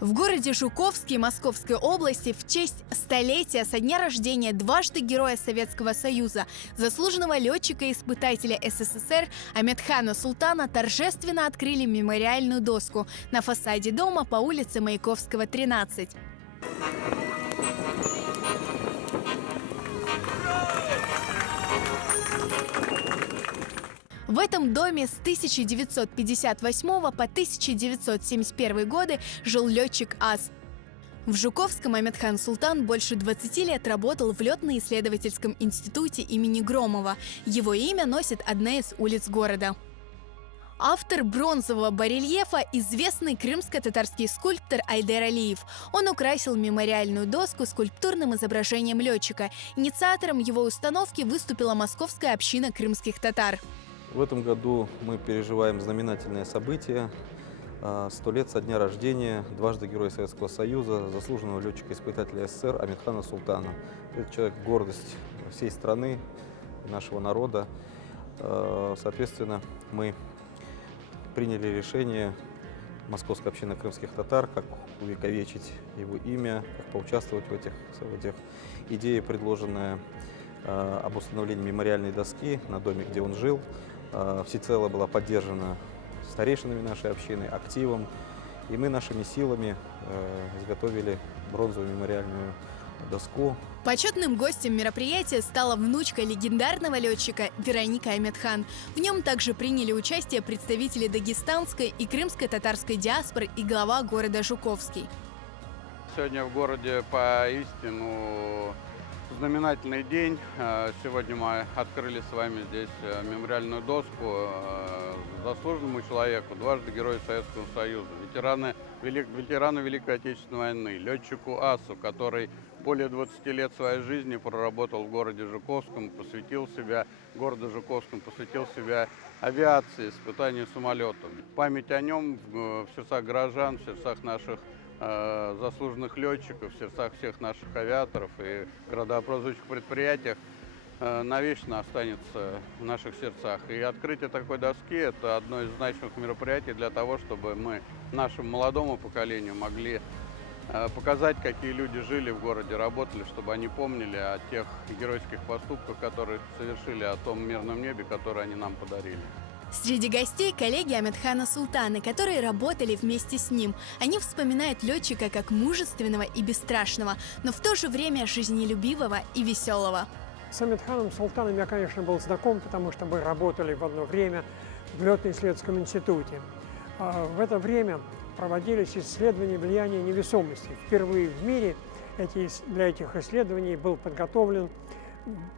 В городе Жуковске Московской области в честь столетия со дня рождения дважды Героя Советского Союза, заслуженного летчика-испытателя СССР Аметхана Султана торжественно открыли мемориальную доску на фасаде дома по улице Маяковского, 13. В этом доме с 1958 по 1971 годы жил летчик АС. В Жуковском Аметхан Султан больше 20 лет работал в летно-исследовательском институте имени Громова. Его имя носит одна из улиц города. Автор бронзового барельефа – известный крымско-татарский скульптор Айдер Алиев. Он украсил мемориальную доску скульптурным изображением летчика. Инициатором его установки выступила московская община крымских татар. В этом году мы переживаем знаменательное событие. 100 лет со дня рождения дважды Героя Советского Союза, заслуженного летчика-испытателя СССР Аметхана Султана. Это человек – гордость всей страны, нашего народа. Соответственно, мы приняли решение Московской общины крымских татар, как увековечить его имя, как поучаствовать в этих событиях. Идея, предложенная об установлении мемориальной доски на доме, где он жил, всецело была поддержана старейшинами нашей общины, активом, и мы нашими силами изготовили бронзовую мемориальную доску. Почетным гостем мероприятия стала внучка легендарного летчика Вероника Аметхан. В нем также приняли участие представители дагестанской и крымско-татарской диаспоры и глава города Жуковский. Сегодня в городе поистину знаменательный день. Сегодня мы открыли с вами здесь мемориальную доску заслуженному человеку, дважды Герою Советского Союза, ветерану Великой Отечественной войны, летчику АСу, который более 20 лет своей жизни проработал в городе Жуковском, посвятил себя авиации, испытанию самолетом. Память о нем в сердцах горожан, в сердцах наших заслуженных летчиков, в сердцах всех наших авиаторов и градообразующих предприятиях навечно останется в наших сердцах. И открытие такой доски – это одно из значимых мероприятий для того, чтобы мы нашему молодому поколению могли показать, какие люди жили в городе, работали, чтобы они помнили о тех геройских поступках, которые совершили, о том мирном небе, которое они нам подарили. Среди гостей коллеги Аметхана Султана, которые работали вместе с ним. Они вспоминают летчика как мужественного и бесстрашного, но в то же время жизнелюбивого и веселого. С Аметханом Султаном я, конечно, был знаком, потому что мы работали в одно время в летно-исследовательском институте. В это время проводились исследования влияния невесомости. Впервые в мире для этих исследований был подготовлен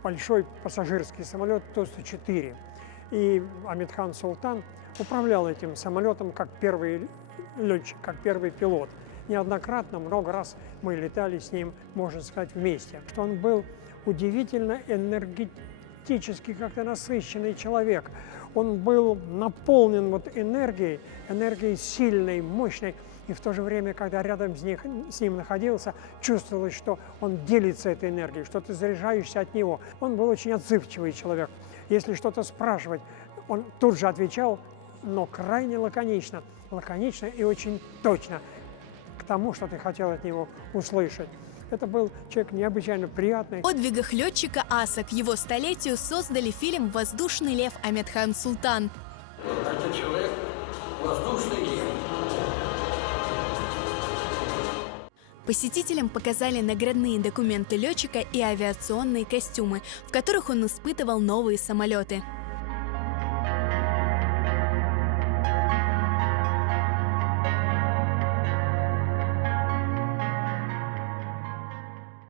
большой пассажирский самолет Ту-104. И Аметхан Султан управлял этим самолетом как первый летчик, как первый пилот. Неоднократно, много раз мы летали с ним, можно сказать, вместе. Что он был удивительно энергетически как-то насыщенный человек. Он был наполнен энергией сильной, мощной. И в то же время, когда рядом с ним находился, чувствовалось, что он делится этой энергией, что ты заряжаешься от него. Он был очень отзывчивый человек. Если что-то спрашивать, он тут же отвечал, но крайне лаконично и очень точно к тому, что ты хотел от него услышать. Это был человек необычайно приятный. О подвигах летчика АСа к его столетию создали фильм «Воздушный лев» Аметхан Султан. Этот человек – воздушный лев. Посетителям показали наградные документы летчика и авиационные костюмы, в которых он испытывал новые самолеты.